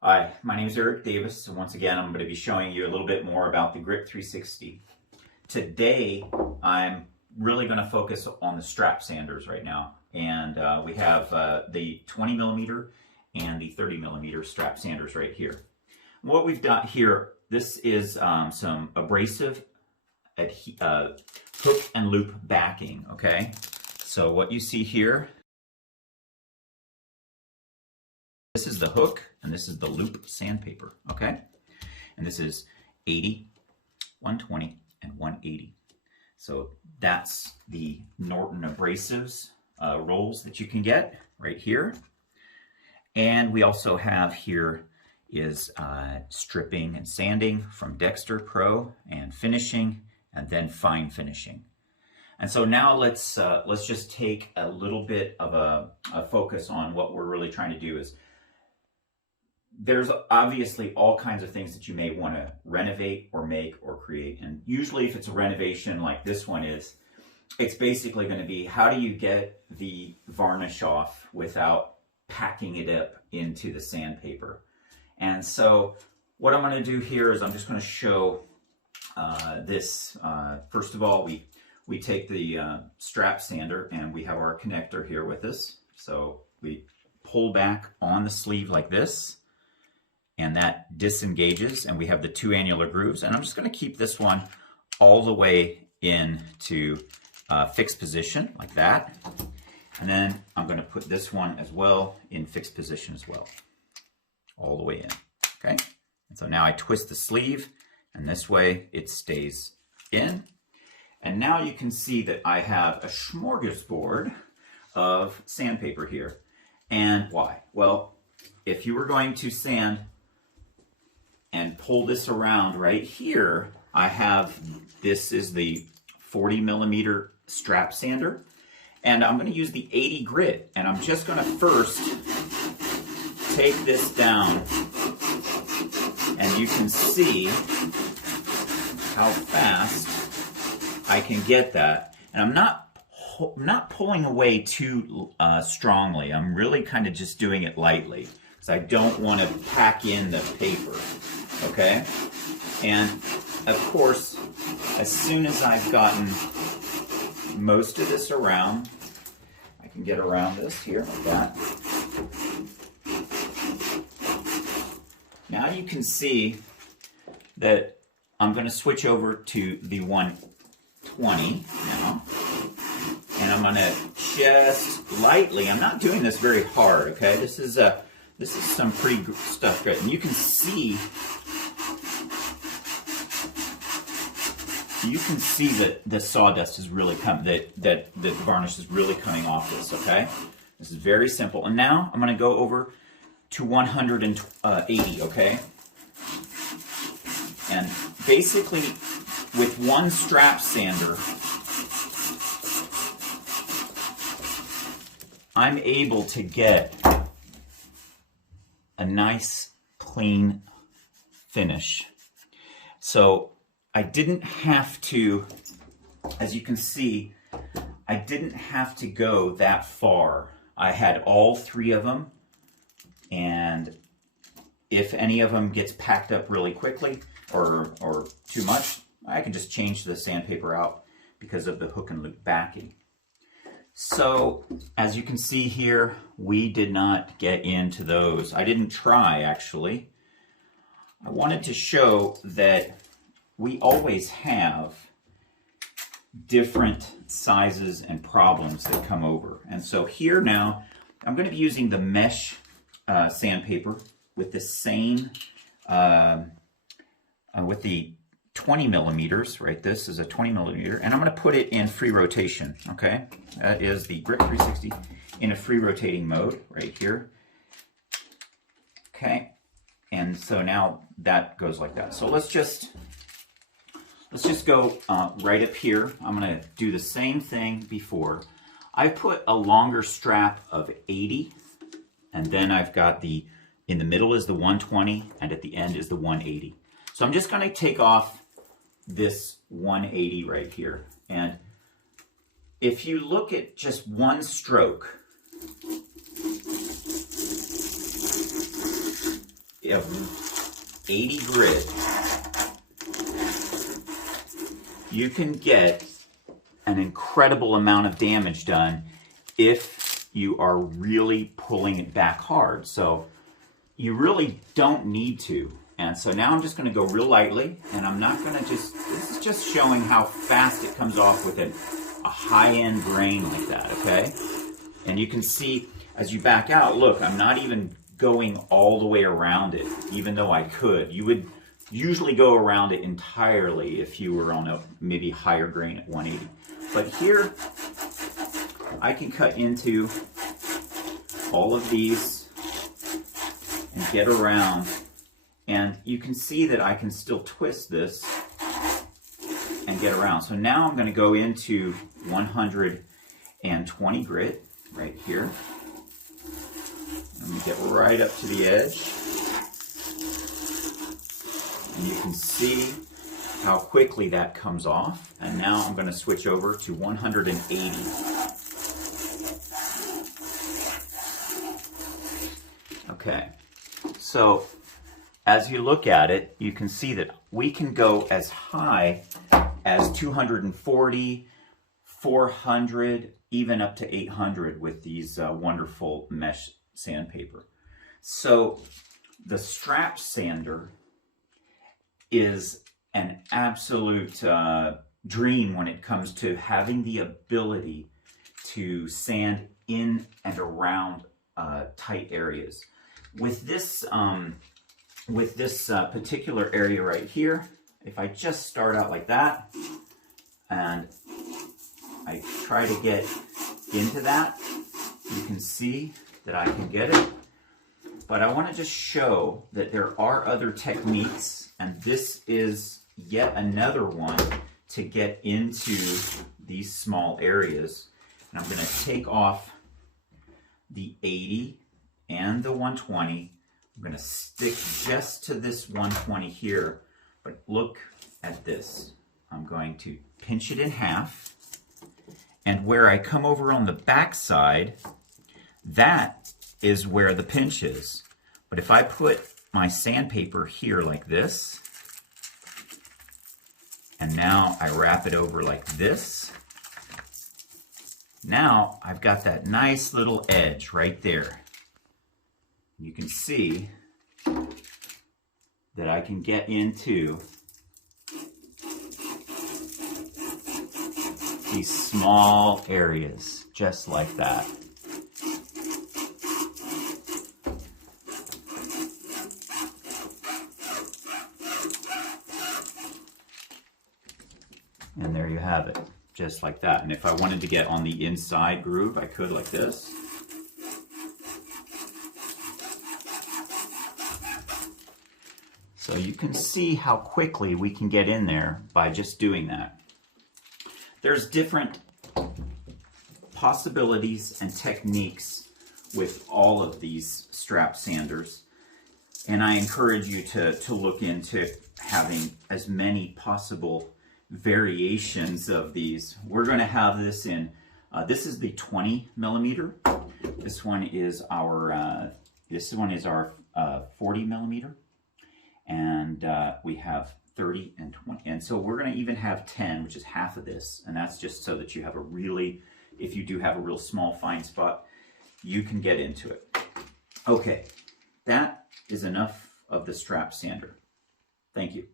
Hi, my name is Eric Davis, and once again, I'm going to be showing you a little bit more about the Grip 360. Today, I'm really going to focus on the strap sanders right now, and we have the 20 millimeter and the 30 millimeter strap sanders right here. What we've got here, this is some abrasive hook and loop backing, okay? So what you see here, this is the hook and this is the loop sandpaper, okay? And this is 80, 120, and 180. So that's the Norton Abrasives rolls that you can get right here. And we also have here is stripping and sanding from Dexter Pro, and finishing, and then fine finishing. And so now let's just take a little bit of a focus on what we're really trying to do. Is there's obviously all kinds of things that you may want to renovate or make or create. And usually if it's a renovation like this one is, it's basically going to be, how do you get the varnish off without packing it up into the sandpaper? And so what I'm going to do here is I'm just going to show this. First of all, we take the strap sander and we have our connector here with us. So we pull back on the sleeve like this, and that disengages, and we have the two annular grooves. And I'm just going to keep this one all the way into fixed position like that. And then I'm going to put this one as well in fixed position as well, all the way in, okay? And so now I twist the sleeve, and this way it stays in. And now you can see that I have a smorgasbord of sandpaper here. And why? Well, if you were going to sand and pull this around right here, I have, this is the 40 millimeter strap sander, and I'm going to use the 80 grit, and I'm just going to first take this down, and you can see how fast I can get that. And I'm not pulling away too strongly. I'm really kind of just doing it lightly, because I don't want to pack in the paper, okay? And of course, as soon as I've gotten most of this around, I can get around this here like that. Now you can see that I'm going to switch over to the 120 now. And I'm going to just lightly, I'm not doing this very hard, okay? This is some pretty stuff good. And you can see that the sawdust is really that the varnish is really coming off this, okay? This is very simple. And now I'm going to go over to 180, okay? And basically with one strap sander, I'm able to get a nice clean finish. So I didn't have to, as you can see, I didn't have to go that far. I had all three of them, and if any of them gets packed up really quickly or too much, I can just change the sandpaper out because of the hook and loop backing. So as you can see here, we did not get into those. I didn't try, actually. I wanted to show that we always have different sizes and problems that come over. And so here now, I'm going to be using the mesh sandpaper with the same, with the 20 millimeters, right? This is a 20 millimeter, and I'm going to put it in free rotation, okay? That is the Grip 360 in a free rotating mode right here. Okay, and so now that goes like that. So let's just go right up here. I'm going to do the same thing before. I put a longer strap of 80, and then I've got in the middle is the 120, and at the end is the 180. So I'm just going to take off this 180 right here. And if you look at just one stroke, of 80 grit, you can get an incredible amount of damage done if you are really pulling it back hard. So you really don't need to. And so now I'm just going to go real lightly, and I'm not going to this is just showing how fast it comes off with a high-end grain like that, okay? And you can see as you back out, look, I'm not even going all the way around it, even though I could. You would usually go around it entirely if you were on a maybe higher grain at 180. But here, I can cut into all of these and get around. And you can see that I can still twist this and get around. So now I'm going to go into 120 grit right here. Let me get right up to the edge. And you can see how quickly that comes off. And now I'm going to switch over to 180. Okay, so as you look at it, you can see that we can go as high as 240, 400, even up to 800 with these wonderful mesh sandpaper. So the strap sander is an absolute dream when it comes to having the ability to sand in and around tight areas. With this particular area right here, if I just start out like that and I try to get into that, you can see that I can get it. But I want to just show that there are other techniques, and this is yet another one to get into these small areas. And I'm going to take off the 80 and the 120. I'm going to stick just to this 120 here, but look at this. I'm going to pinch it in half, and where I come over on the back side, that is where the pinch is. But if I put my sandpaper here like this, and now I wrap it over like this, now I've got that nice little edge right there. You can see that I can get into these small areas just like that. And there you have it, just like that. And if I wanted to get on the inside groove, I could like this. So you can see how quickly we can get in there by just doing that. There's different possibilities and techniques with all of these strap sanders. And I encourage you to look into having as many possible variations of these. We're going to have this in, this is the 20 millimeter. This one is our 40 millimeter. And we have 30 and 20. And so we're going to even have 10, which is half of this. And that's just so that you have a really, if you do have a real small fine spot, you can get into it. Okay, that is enough of the strap sander. Thank you.